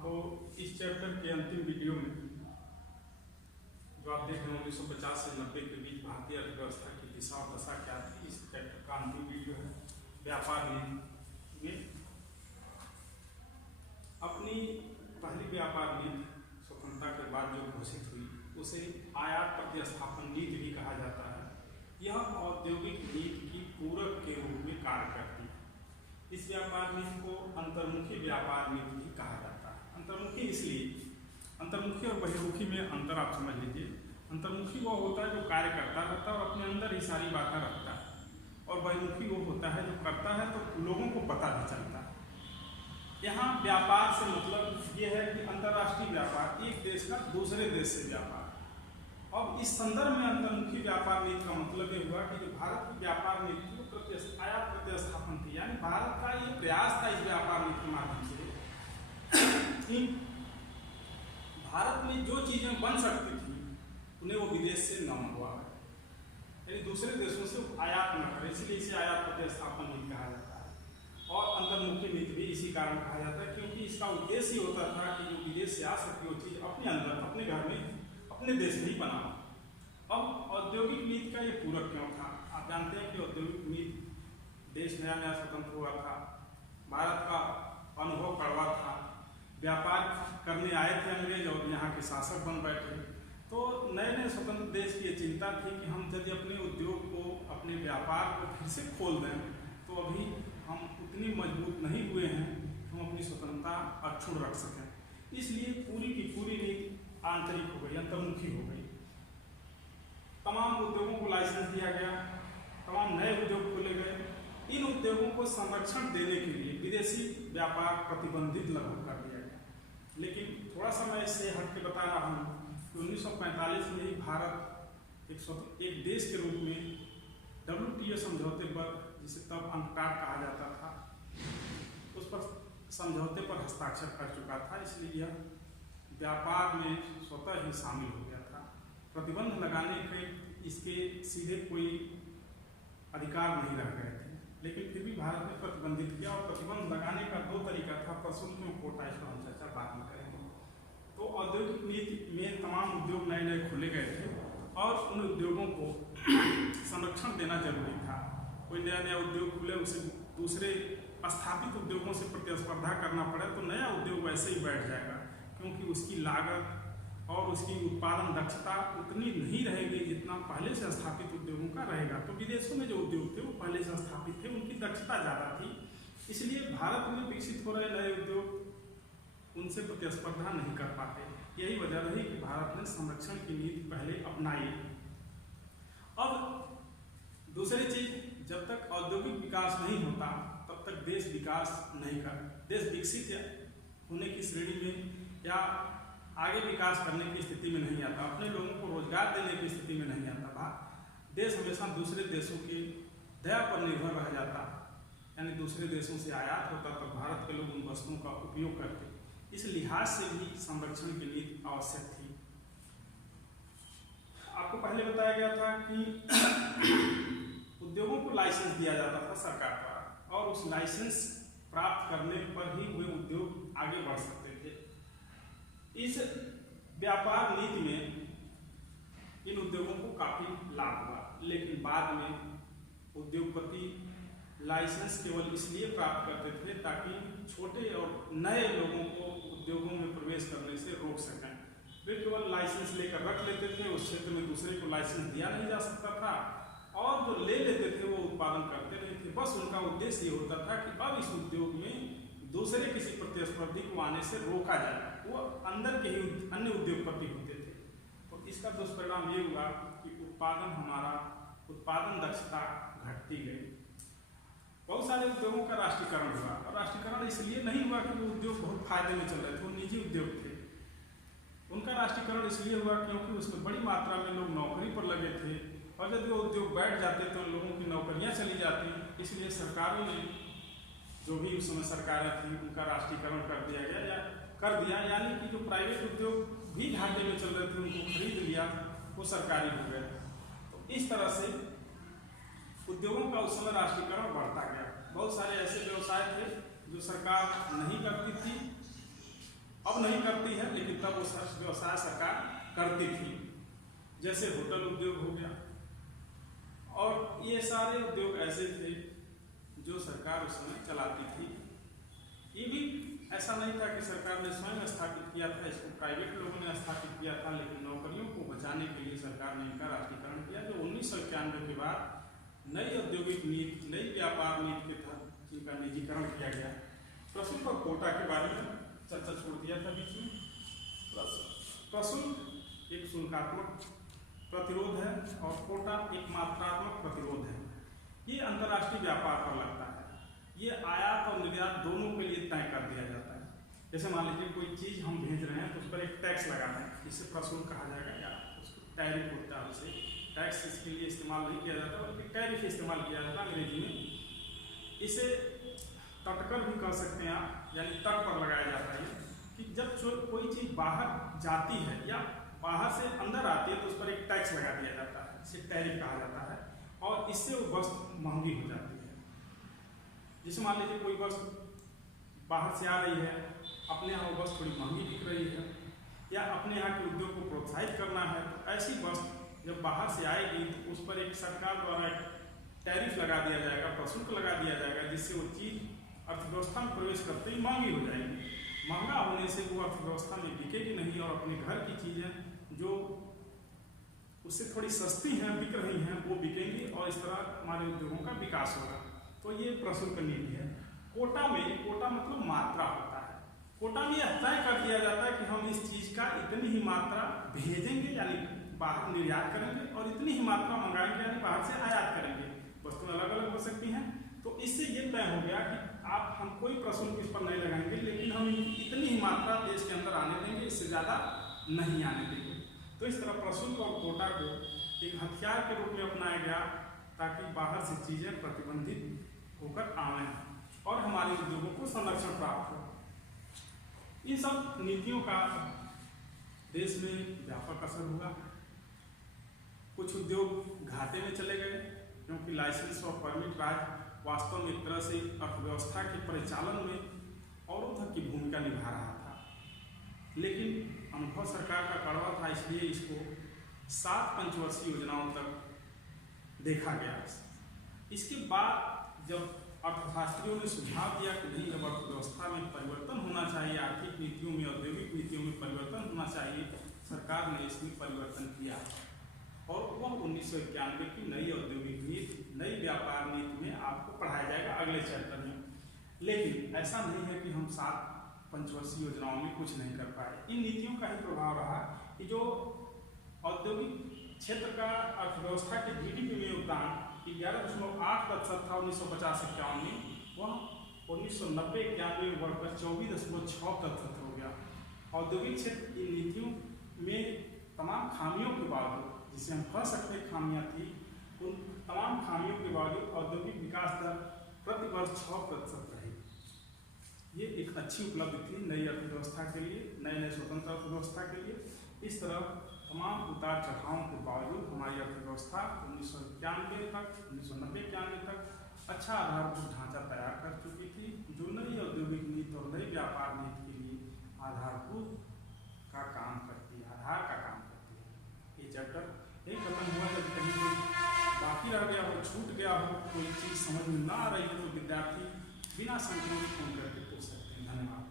तो इस चैप्टर के अंतिम वीडियो में जो आप देख रहे हैं 1950 से 90 के बीच भारतीय अर्थव्यवस्था की दिशा और दशा क्या थी, इस चैप्टर का अंतिम वीडियो है। व्यापार नीति में अपनी पहली व्यापार नीति स्वतंत्रता के बाद जो घोषित हुई उसे आयात प्रतिस्थापन नीति भी कहा जाता है। यह औद्योगिक नीति की पूरक के रूप में कार्य करती है। इस व्यापार नीति को अंतर्मुखी व्यापार नीति भी कहा जाता है। अंतर्मुखी इसलिए, अंतर्मुखी और बहिर्मुखी में अंतर आप समझ लीजिए। अंतर्मुखी वो होता है जो कार्य करता रहता है और अपने अंदर ही सारी बातें रखता है, और बहिर्मुखी वो होता है जो करता है तो लोगों को पता भी चलता है। यहाँ व्यापार से मतलब ये है कि अंतर्राष्ट्रीय व्यापार, एक देश का दूसरे देश से व्यापार। अब इस संदर्भ में अंतर्मुखी व्यापार नीति का मतलब ये हुआ कि जो भारत की व्यापार नीति थी आयात प्रतिस्थापन थी, यानी भारत का ये प्रयास था इस व्यापार नीति के माध्यम से कि भारत में जो चीजें बन सकती थी उन्हें वो विदेश से न मंगवाए, यानी दूसरे देशों से आयात न करे। इसलिए इसे आयात प्रतिस्थापन नीति कहा जाता है। और अंतर्मुखी नीति भी इसी कारण कहा जाता है क्योंकि इसका उद्देश्य ही होता था कि जो विदेश से आ सकती वो चीज अपने अंदर, अपने घर में, अपने देश में ही बनाओ। अब औद्योगिक नीति का ये पूरक क्यों था? आप जानते हैं कि औद्योगिक नीति, देश नया नया स्वतंत्र हुआ था, भारत का अनुभव कड़वा था, व्यापार करने आए थे अंग्रेज और यहाँ के शासक बन बैठे, तो नए नए स्वतंत्र देश की ये चिंता थी कि हम यदि अपने उद्योग को, अपने व्यापार को फिर से खोल दें तो अभी हम उतनी मजबूत नहीं हुए हैं कि हम अपनी स्वतंत्रता अक्षुण्ण रख सकें। इसलिए पूरी की पूरी नीति आंतरिक हो गई, अंतर्मुखी हो गई। तमाम उद्योगों को लाइसेंस दिया गया, तमाम नए उद्योग खोले गए। इन उद्योगों को संरक्षण देने के लिए विदेशी व्यापार प्रतिबंधित लगभग कर दिया गया। लेकिन थोड़ा सा मैं इससे हट के बता रहा हूँ कि 1945 में ही भारत एक देश के रूप में WTO समझौते पर, जिसे तब अनकाड कहा जाता था, उस पर समझौते पर हस्ताक्षर कर चुका था। इसलिए यह व्यापार में स्वतः ही शामिल हो गया था। प्रतिबंध लगाने के इसके सीधे कोई अधिकार नहीं रह गए थे, लेकिन फिर भी भारत ने प्रतिबंधित किया। और प्रतिबंध लगाने का दो तरीका था, प्रशुल्क में कोटा, इस पर हम चर्चा बाद में करेंगे। तो औद्योगिक नीति में तमाम उद्योग नए नए खोले गए थे और उन उद्योगों को संरक्षण देना जरूरी था। कोई नया नया उद्योग खुले, उसे दूसरे स्थापित उद्योगों से प्रतिस्पर्धा करना पड़े तो नया उद्योग वैसे ही बैठ जाएगा, क्योंकि उसकी लागत और उसकी उत्पादन दक्षता उतनी नहीं रहेगी जितना पहले से स्थापित उद्योगों का रहेगा। तो विदेशों में जो उद्योग थे वो पहले से स्थापित थे, उनकी दक्षता ज़्यादा थी। इसलिए भारत में विकसित हो रहे नए उद्योग उनसे प्रतिस्पर्धा नहीं कर पाते। यही वजह रही कि भारत ने संरक्षण की नीति पहले अपनाई। अब दूसरी चीज, जब तक औद्योगिक विकास नहीं होता तब तक देश विकास नहीं कर, देश विकसित होने की श्रेणी में या आगे विकास करने की स्थिति में नहीं आता, अपने लोगों को रोजगार देने की स्थिति में नहीं आता। देश हमेशा दूसरे देशों की दया पर निर्भर रह जाता, यानी दूसरे देशों से आयात होता तब भारत के लोग उन वस्तुओं का उपयोग करते। इस लिहाज से भी संरक्षण की नीति आवश्यक थी। आपको पहले बताया गया था कि उद्योगों को लाइसेंस दिया जाता था सरकार द्वारा, और उस लाइसेंस प्राप्त करने पर ही वे उद्योग आगे बढ़ सकते थे। इस व्यापार नीति में इन उद्योगों को काफी लाभ हुआ, लेकिन बाद में उद्योगपति लाइसेंस केवल इसलिए प्राप्त करते थे ताकि छोटे और नए लोगों को उद्योगों में प्रवेश करने से रोक सकें। वे केवल लाइसेंस लेकर रख लेते थे, उस क्षेत्र में दूसरे को लाइसेंस दिया नहीं जा सकता था, और जो ले लेते थे वो उत्पादन करते नहीं थे। बस उनका उद्देश्य ये होता था कि अब इस उद्योग में दूसरे किसी प्रतिस्पर्धी को आने से रोका जाए। वो अंदर के ही अन्य उद्योगपति होते थे। तो इसका दुष्परिणाम ये हुआ कि उत्पादन दक्षता घटती गई। बहुत सारे उद्योगों का राष्ट्रीयकरण हुआ, और राष्ट्रीयकरण इसलिए नहीं हुआ कि वो उद्योग बहुत फायदे में चल रहे थे, वो निजी उद्योग थे। उनका राष्ट्रीयकरण इसलिए हुआ क्योंकि उसमें बड़ी मात्रा में लोग नौकरी पर लगे थे, और जब वो उद्योग बैठ जाते तो लोगों की नौकरियां चली जाती। इसलिए सरकारों ने, जो भी उस समय सरकारें थी, उनका राष्ट्रीयकरण कर दिया, यानी कि जो प्राइवेट उद्योग भी घाटे में चल रहे थे उनको खरीद लिया, वो सरकारी हो गए। तो इस तरह से उद्योगों का उस समय राष्ट्रीयकरण बढ़ता गया। बहुत सारे ऐसे व्यवसाय थे जो सरकार नहीं करती थी। अब अब नहीं करती है, लेकिन तब वो व्यवसाय सरकार करती थी। जैसे होटल उद्योग हो गया, और ये सारे उद्योग ऐसे थे जो सरकार उस समय चलाती थी। ये भी ऐसा नहीं था कि सरकार ने स्वयं स्थापित किया था, इसको प्राइवेट लोगों ने स्थापित किया था, लेकिन नौकरियों को बचाने के लिए सरकार ने इनका राष्ट्रीयकरण किया। जो 1991 के बाद नई औद्योगिक नीति, नई व्यापार नीति के तहत इनका निजीकरण किया गया। प्रशुल्क और कोटा के बारे में चर्चा छोड़ दिया था बीच में। प्रशुल्क एक शुल्कात्मक प्रतिरोध है और कोटा एक मात्रात्मक प्रतिरोध है। ये अंतर्राष्ट्रीय व्यापार पर लगता है। ये आयात और निर्यात दोनों के लिए तय कर दिया जाता है। जैसे मान लीजिए कोई चीज़ हम भेज रहे हैं तो उस पर एक टैक्स लगा दें, इसे प्रशुल्क कहा जाएगा, या उसको टैरिफ होता है। उसे टैक्स इसके लिए इस्तेमाल नहीं किया जाता, बल्कि टैरिफ इस्तेमाल किया जाता है अंग्रेजी में। इसे तटकर भी कर सकते हैं आप, यानी तट पर लगाया जाता है कि जब कोई चीज़ बाहर जाती है या बाहर से अंदर आती है तो उस पर एक टैक्स लगा दिया जाता है, इसे टैरिफ कहा जाता है, और इससे वो वस्तु महंगी हो जाती है। जैसे मान लीजिए कोई वस्तु बाहर से आ रही है, अपने यहाँ वो वस्तु थोड़ी महंगी बिक रही है, या अपने यहाँ के उद्योग को प्रोत्साहित करना है, तो ऐसी वस्तु जब बाहर से आएगी तो उस पर एक सरकार द्वारा टैरिफ लगा दिया जाएगा, प्रशुल्क लगा दिया जाएगा, जिससे वो चीज़ अर्थव्यवस्था में प्रवेश करते ही महंगी हो जाएगी। महंगा होने से वो अर्थव्यवस्था में बिकेगी नहीं, और अपने घर की चीज़ें जो उससे थोड़ी सस्ती हैं, बिक रही हैं, वो बिकेंगी, और इस तरह हमारे उद्योगों का विकास होगा। तो ये प्रशुल्क नीति है। कोटा में, कोटा मतलब मात्रा होता है। कोटा में यह तय कर दिया जाता है कि हम इस चीज़ का इतनी ही मात्रा भेजेंगे, यानी बाहर निर्यात करेंगे, और इतनी ही मात्रा मंगाएंगे, यानी बाहर से आयात करेंगे। वस्तुएं अलग अलग हो सकती हैं। तो इससे ये तय हो गया कि हम कोई प्रशुल्क इस पर नहीं लगाएंगे, लेकिन हम इतनी ही मात्रा देश के अंदर आने देंगे, इससे ज़्यादा नहीं आने देंगे। तो इस तरह प्रशुल्क और कोटा को एक हथियार के रूप में अपनाया गया, ताकि बाहर से चीज़ें प्रतिबंधित होकर आएं और हमारे उद्योगों को संरक्षण प्राप्त हो। इन सब नीतियों का देश में व्यापक असर हुआ। कुछ उद्योग घाटे में चले गए, क्योंकि लाइसेंस और परमिट राज वास्तव में एक तरह से अर्थव्यवस्था के परिचालन में अवरोधक की भूमिका निभा रहा था। लेकिन अनुभव सरकार का कड़वा था, इसलिए इसको 7 पंचवर्षीय योजनाओं तक देखा गया। इसके बाद जब अर्थशास्त्रियों ने सुझाव दिया कि नहीं, अब अर्थव्यवस्था में परिवर्तन होना चाहिए, आर्थिक नीतियों में, औद्योगिक नीतियों में परिवर्तन होना चाहिए, सरकार ने इसमें परिवर्तन किया, और वह 1991 की नई औद्योगिक नीति, नई व्यापार नीति में आपको पढ़ाया जाएगा अगले चैप्टर में। लेकिन ऐसा नहीं है कि हम 7 पंचवर्षीय योजनाओं में कुछ नहीं कर पाए। इन नीतियों का ही प्रभाव रहा कि जो औद्योगिक क्षेत्र का अर्थव्यवस्था के GDP में योगदान 11.8% था 1950-51 में, वह 1990-91 में बढ़कर 24.6% हो गया। औद्योगिक क्षेत्र की नीतियों में तमाम खामियों के बावजूद, जिसे हम कह सकते खामियां थी, उन तमाम खामियों के बावजूद औद्योगिक विकास दर प्रति वर्ष 6% रही। ये एक अच्छी उपलब्धि थी नई अर्थव्यवस्था के लिए, नए स्वतंत्र अर्थव्यवस्था के लिए। इस तरह तमाम उतार चढ़ावों के बावजूद हमारी अर्थव्यवस्था 1991 तक, 1990-91 तक अच्छा आधारभूत ढांचा तैयार कर चुकी थी, जो नई औद्योगिक नीति और नई व्यापार नीति के लिए आधारभूत का काम करती है, आधार का काम करती है। ये चैप्टर यही खत्म हुआ। जब कहीं कोई बाकी रह गया हो, छूट गया हो, कोई चीज़ समझ में ना आ रही हो, तो विद्यार्थी बिना संकोच फोन करके पूछ सकते हैं। धन्यवाद।